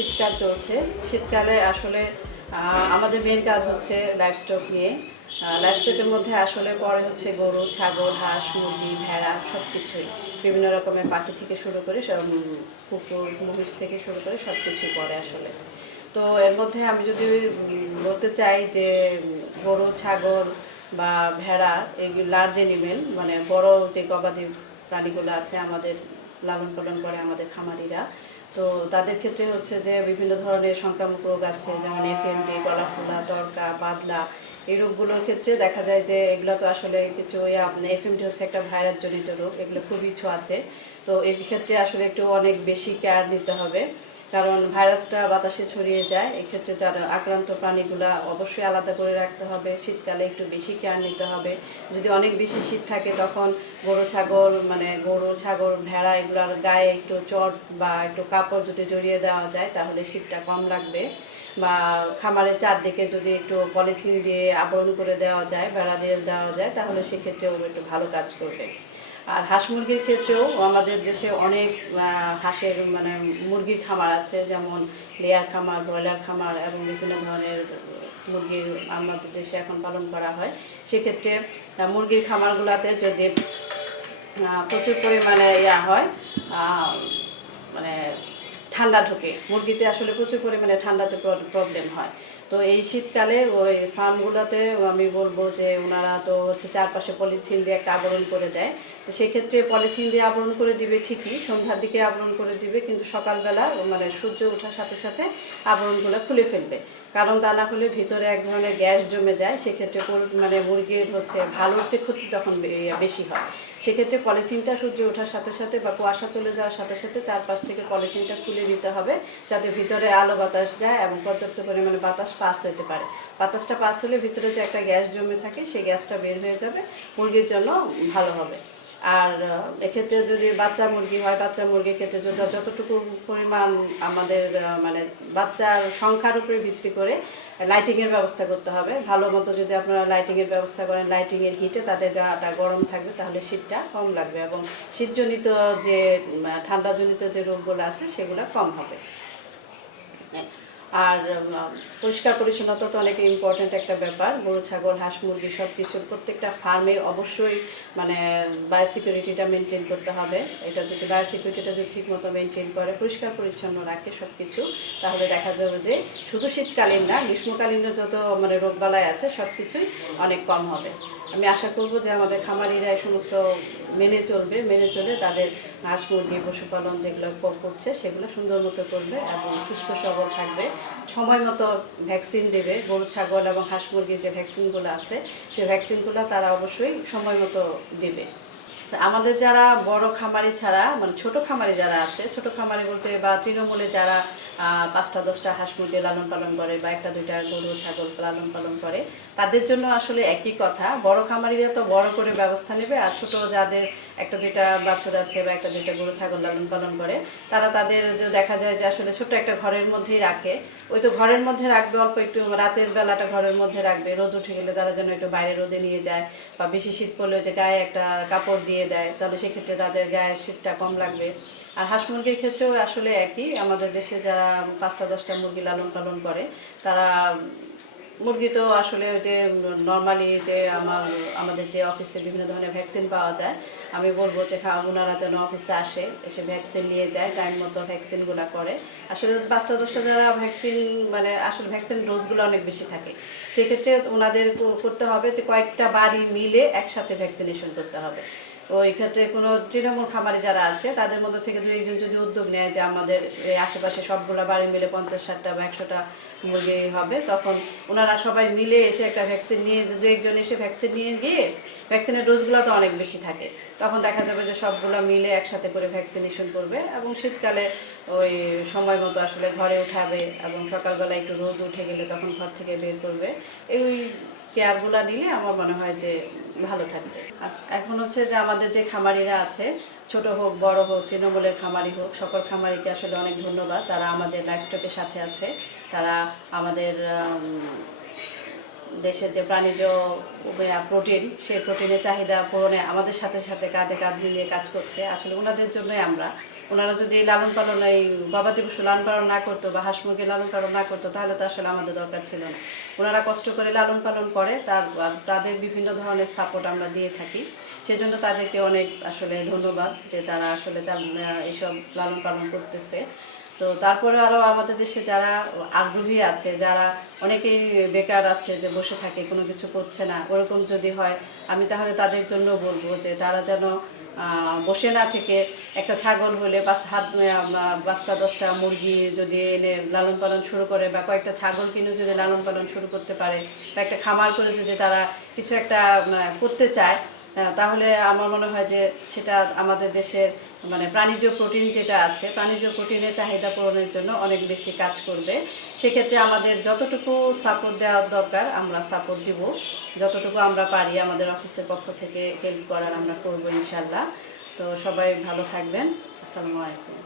শীতকাল চলছে। শীতকালে আসলে আমাদের মেন কাজ হচ্ছে লাইফস্টক নিয়ে। লাইফস্টকের মধ্যে আসলে পরে হচ্ছে গরু, ছাগল, হাঁস, মুরগি, ভেড়া সব কিছুই বিভিন্ন রকমের পাখি থেকে শুরু করে সব কুকুর, মহিষ থেকে শুরু করে সব কিছুই পড়ে আসলে। তো এর মধ্যে আমি যদি বলতে চাই যে, গরু, ছাগল বা ভেড়া, এগুলো লার্জ এনিমেল মানে বড় যে গবাদি প্রাণীগুলো আছে আমাদের লালন পালন করে আমাদের খামারিরা তো তাদের ক্ষেত্রে হচ্ছে যে বিভিন্ন ধরনের সংক্রামক রোগ আছে, যেমন এফএমডি ডি গলাফুলা দরকা বাদলা এই রোগগুলোর ক্ষেত্রে দেখা যায় যে এগুলো তো আসলে কিছু এফ এম এফএমডি হচ্ছে একটা ভাইরাস জনিত রোগ, এগুলো খুবই আছে তো এর ক্ষেত্রে আসলে একটু অনেক বেশি কেয়ার নিতে হবে। কারণ ভাইরাসটা বাতাসে ছড়িয়ে যায়, এক্ষেত্রে যারা আক্রান্ত প্রাণীগুলা অবশ্যই আলাদা করে রাখতে হবে, শীতকালে একটু বেশি কেয়ার নিতে হবে। যদি অনেক বেশি শীত থাকে তখন গরু, ছাগল মানে গরু, ছাগল, ভেড়া এগুলোর গায়ে একটু চট বা একটু কাপড় যদি জড়িয়ে দেওয়া যায় তাহলে শীতটা কম লাগবে। বা খামারের চারদিকে যদি একটু পলিথিন দিয়ে আবরণ করে দেওয়া যায় বেড়া দিয়ে দেওয়া যায় তাহলে সেক্ষেত্রেও একটু ভালো কাজ করবে। আর হাঁস মুরগির ক্ষেত্রেও আমাদের দেশে অনেক হাঁসের মানে মুরগির খামার আছে, যেমন লেয়ার খামার, ব্রয়লার খামার এবং বিভিন্ন ধরনের মুরগির আমাদের দেশে এখন পালন করা হয়। সেক্ষেত্রে মুরগির খামারগুলোতে যদি প্রচুর পরিমাণে ইয়া হয় মানে ঠান্ডা ঢোকে, মুরগিতে আসলে প্রচুর পরিমাণে ঠান্ডাতে প্রবলেম হয়। তো এই শীতকালে ওই ফার্মগুলোতে আমি বলব যে ওনারা তো হচ্ছে চারপাশে পলিথিন দিয়ে একটা আবরণ করে দেয়। তো সেক্ষেত্রে পলিথিন দিয়ে আবরণ করে দিবে ঠিকই, সন্ধ্যার দিকে আবরণ করে দিবে, কিন্তু সকালবেলা মানে সূর্য ওঠার সাথে সাথে আবরণগুলো খুলে ফেলবে। কারণ তা না হলে ভিতরে এক ধরনের গ্যাস জমে যায়, সেক্ষেত্রে মানে মুরগির হচ্ছে ভালোর চেয়ে ক্ষতি তখন বেশি হয়। সেক্ষেত্রে পলিথিনটা সূর্য ওঠার সাথে সাথে বা কুয়াশা চলে যাওয়ার সাথে সাথে চারপাশ থেকে পলিথিনটা খুলে দিতে হবে, যাতে ভিতরে আলো বাতাস যায় এবং পর্যাপ্ত পরিমাণে বাতাস পাস হতে পারে। বাতাসটা পাস হলে ভিতরে যে একটা গ্যাস জমে থাকে, সেই গ্যাসটা বের হয়ে যাবে, মুরগির জন্য ভালো হবে। আর এক্ষেত্রে যদি বাচ্চা মুরগি হয়, বাচ্চা মুরগির ক্ষেত্রে যদি যতটুকু পরিমাণ আমাদের মানে বাচ্চার সংখ্যার উপরে ভিত্তি করে লাইটিংয়ের ব্যবস্থা করতে হবে। ভালো মতো যদি আপনারা লাইটিংয়ের ব্যবস্থা করেন লাইটিংয়ের হিটে তাদের গাটা গরম থাকবে, তাহলে শীতটা কম লাগবে এবং শীতজনিত যে ঠান্ডাজনিত যে রোগগুলো আছে, সেগুলো কম হবে। আর পরিষ্কার পরিচ্ছন্নতা তো অনেক ইম্পর্ট্যান্ট একটা ব্যাপার। গরু, ছাগল, হাঁস, মুরগি সব কিছু প্রত্যেকটা ফার্মে অবশ্যই মানে বায়োসিকিউরিটিটা মেনটেন করতে হবে। এটা যদি বায়োসিকিউরিটিটা যদি ঠিকমতো মেনটেন করে, পরিষ্কার পরিচ্ছন্ন রাখে সব কিছু তাহলে দেখা যাবে যে শুধু শীতকালীন না গ্রীষ্মকালীনও যত মানে রোগবালাই আছে সব কিছুই অনেক কম হবে। আমি আশা করব যে আমাদের খামারিরা এই সমস্ত মেনে চলবে, মেনে চলে তাদের হাঁস মুরগি, পশুপালন যেগুলো করছে, সেগুলো সুন্দর মতো করবে এবং সুস্থ সবল থাকবে। সময় মতো ভ্যাকসিন দেবে। গরু, ছাগল এবং হাঁস মুরগির যে ভ্যাকসিনগুলো আছে, সে ভ্যাকসিনগুলো তারা অবশ্যই সময় মতো দেবে। আমাদের যারা বড় খামারি ছাড়া মানে ছোট খামারি যারা আছে, ছোট খামারি বলতে বা তৃণমূলে যারা পাঁচটা, দশটা হাঁস মুরগি লালন পালন করে বা একটা, দুইটা গরু, ছাগল লালন পালন করে, তাদের জন্য আসলে একই কথা। বড় খামারিরা তো বড় করে ব্যবস্থা নেবে আর ছোট যাদের একটা, দুইটা বাছুর আছে বা একটা, দুইটা গরু, ছাগল লালন পালন করে, তারা তাদের দেখা যায় যে আসলে ছোট একটা ঘরের মধ্যেই রাখে। ওই তো ঘরের মধ্যে রাখবে, অল্প একটু রাতের বেলাটা ঘরের মধ্যে রাখবে। রোদ উঠে গেলে তারা যেন একটু বাইরে রোদে নিয়ে যায় বা বেশি শীত পড়লে যে গায়ে একটা কাপড় দিয়ে দেয়, তাহলে সেক্ষেত্রে তাদের গায়ে শীতটা কম লাগবে। আর হাঁস মুরগির ক্ষেত্রেও আসলে একই, আমাদের দেশে যারা পাঁচটা, দশটা মুরগি লালন পালন করে, তারা মুরগি তো আসলে যে নর্মালি যে আমার, আমাদের যে অফিসে বিভিন্ন ধরনের ভ্যাকসিন পাওয়া যায়, আমি বলব যে খা- ওনারা যেন অফিসে আসে, এসে ভ্যাকসিন নিয়ে যায় টাইম মতো ভ্যাকসিনগুলো করে। আসলে পাঁচটা, দশটা যারা ভ্যাকসিন মানে আসলে ভ্যাকসিন ডোজগুলো অনেক বেশি থাকে, সেক্ষেত্রে ওনাদের করতে হবে যে কয়েকটা বাড়ি মিলে একসাথে ভ্যাকসিনেশন করতে হবে। ওই ক্ষেত্রে কোনো তৃণমূল খামারে যারা আছে, তাদের মধ্যে থেকে দুই একজন যদি উদ্যোগ নেয় যে আমাদের এই আশেপাশে সবগুলা বাড়ি মিলে পঞ্চাশ ষাটটা বা একশোটা মুরগি হবে, তখন ওনারা সবাই মিলে এসে একটা ভ্যাকসিন নিয়ে, দু একজন এসে ভ্যাকসিন নিয়ে গিয়ে ভ্যাকসিনের ডোজগুলো তো অনেক বেশি থাকে। তখন দেখা যাবে যে সবগুলো মিলে একসাথে করে ভ্যাকসিনেশন করবে এবং শীতকালে ওই সময় মতো আসলে ঘরে উঠাবে এবং সকালবেলা একটু রোদ উঠে গেলে তখন ঘর থেকে বের করবে। এই কেয়ারগুলো নিলে আমার মনে হয় যে ভালো থাকবে। আচ্ছা, এখন হচ্ছে যে আমাদের যে খামারিরা আছে ছোট হোক বড় হোক তৃণমূলের খামারি হোক সকল খামারিকে আসলে অনেক ধন্যবাদ। তারা আমাদের লাইফস্টকের সাথে আছে। তারা আমাদের দেশের যে প্রাণীজ প্রোটিন সেই প্রোটিনের চাহিদা পূরণে আমাদের সাথে সাথে কাঁধে কাঁধ মিলিয়ে কাজ করছে। আসলে ওনাদের জন্যই আমরা ওনারা যদি লালন পালন, এই গবাদি পশু লালন পালন না করতো বা হাঁস মুরগি লালন পালন না করতো, তাহলে তো আসলে আমাদের দরকার ছিল না। ওনারা কষ্ট করে লালন পালন করে, তার, তাদের বিভিন্ন ধরনের সাপোর্ট আমরা দিয়ে থাকি। সেজন্য তাদেরকে অনেক আসলে ধন্যবাদ যে তারা আসলে এইসব লালন পালন করতেছে। তো তারপরে আরও আমাদের দেশে যারা আগ্রহী আছে, যারা অনেকেই বেকার আছে যে বসে থাকে, কোনো কিছু করছে না, ওরকম যদি হয়, আমি তাহলে তাদের জন্য বলব যে তারা যেন বসে না থেকে একটা ছাগল হলে বা হাত পাঁচটা, দশটা মুরগি যদি এনে লালন পালন শুরু করে বা কয়েকটা ছাগল কিনে যদি লালন পালন শুরু করতে পারে বা একটা খামার করে যদি তারা কিছু একটা করতে চায় তাহলে আমার মনে হয় যে সেটা আমাদের দেশের মানে প্রাণীজ প্রোটিন যেটা আছে, প্রাণীজ প্রোটিনের চাহিদা পূরণের জন্য অনেক বেশি কাজ করবে। সেক্ষেত্রে আমাদের যতটুকু সাপোর্ট দেওয়ার দরকার, আমরা সাপোর্ট দিব। যতটুকু আমরা পারি আমাদের অফিসের পক্ষ থেকে হেল্প করার আমরা করব ইনশাল্লাহ। তো সবাই ভালো থাকবেন। আসসালামু আলাইকুম।